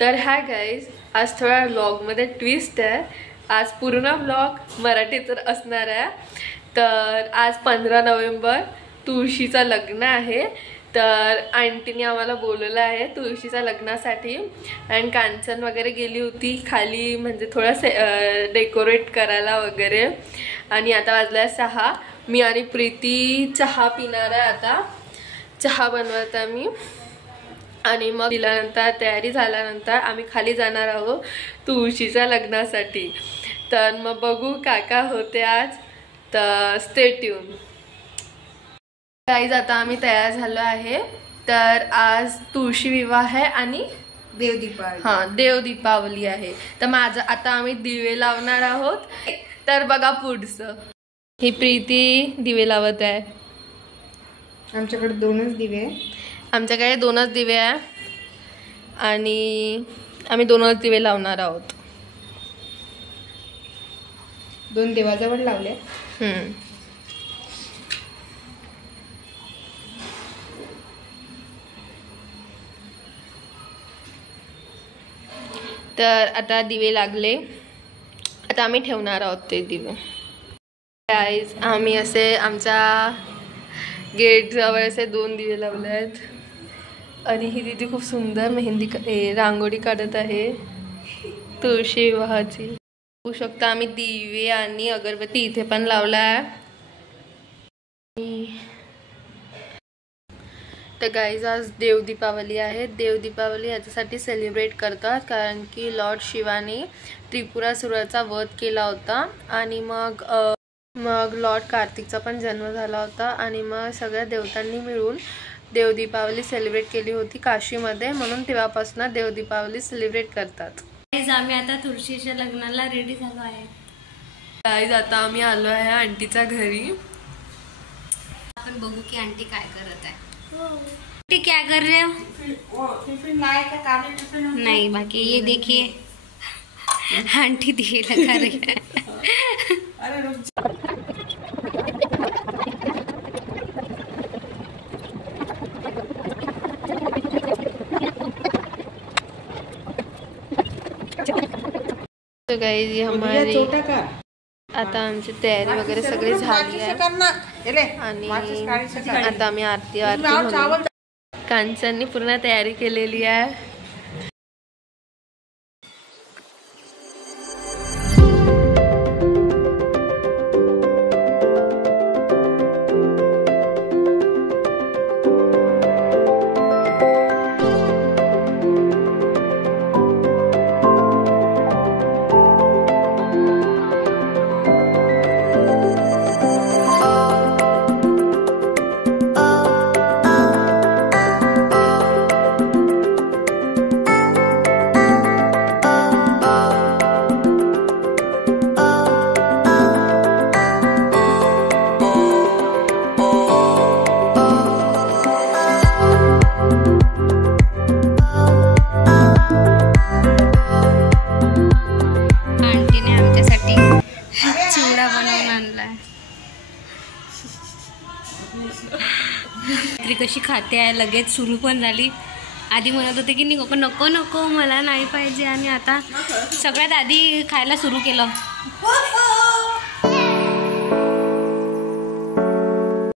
तर hi guys, आज थोडा व्लॉगमध्ये ट्विस्ट आहे. आज पूर्ण व्लॉग मराठीत असणार आहे. तर आज 15 नोव्हेंबर तुळशीचं लग्न आहे. तर आंटीने आम्हाला बोलवलं आहे तुळशीच्या लग्नासाठी. आणि कांचन वगैरे गेली होती खाली, म्हणजे थोडं डेकोरेट करायला वगैरे. आणि आता वाजला 6. मी आणि प्रीती चहा पिणार आहे. आता चहा बनवत आहे मी. आणि मग दिल्यानंतर तयारी झाल्यानंतर आम्ही खाली जाणार आहोत तुळशीच्या लग्नासाठी. तर मग बघू काका होते आज. तर स्टे ट्यून गाईज. आता आम्ही तयार झालो आहे. तर आज तुळशी विवाह आहे आणि देव दीपावली आहे. तर माझं आता आम्ही दिवे लावणार आहोत. तर बघा पुढचं. ही प्रीती दिवे लावत आहे. आमच्याकडे 2च दिवे आहे. आमच्याकडे 2च दिवे आहे आणि आम्ही 2च दिवे लावणार आहोत. 2 देवाजवळ लावले. तर आता दिवे लागले. आता आम्ही ठेवणार आहोत ते दिवे. गाईज, आम्ही असे आमच्या गेट जवळ असे 2 दिवे लावले आहेत. आणि ही दीदी खूप सुंदर मेहंदी रांगोळी काढत आहे तुळशी विवाहाची. बघू शकता आम्ही दिवे आणि अगरबत्ती इथे पण लावला आहे. तर गाईज, आज देव दीपावली आहे. देव दीपावली याच्यासाठी सेलिब्रेट करतात कारण की लॉर्ड शिवाने त्रिपुरासुराचा वध केला होता. आणि मग लॉर्ड कार्तिकचा पण जन्म झाला होता. आणि मग सगळ्या देवतांनी मिळून देव दीपावली सेलिब्रेट केली होती काशीमध्ये. म्हणून तेव्हापासून देव दीपावली सेलिब्रेट करतात. आम्ही आता तुळशीच्या लग्नाला रेडी झालो आहे. गाईज, आता आम्ही आलो आहे आंटीच्या घरी. आपण बघू की आंटी काय करत आहे. आंटी क्या कर रहे हो? नहीं, बाकी ये देखिए आंटी दिए लगा रही है. तो गाइस, ये हमारी आता आमची तयारी वगैरे सगळी झाली आहे. आणि आता आम्ही आरती म्हणून कांचननी पूर्ण तयारी केलेली आहे. कशी खाते आहे, लगेच सुरू पण झाली. आधी म्हणत होते की नको नको मला नाही पाहिजे. आणि आता सगळ्यात आधी खायला सुरू केलं.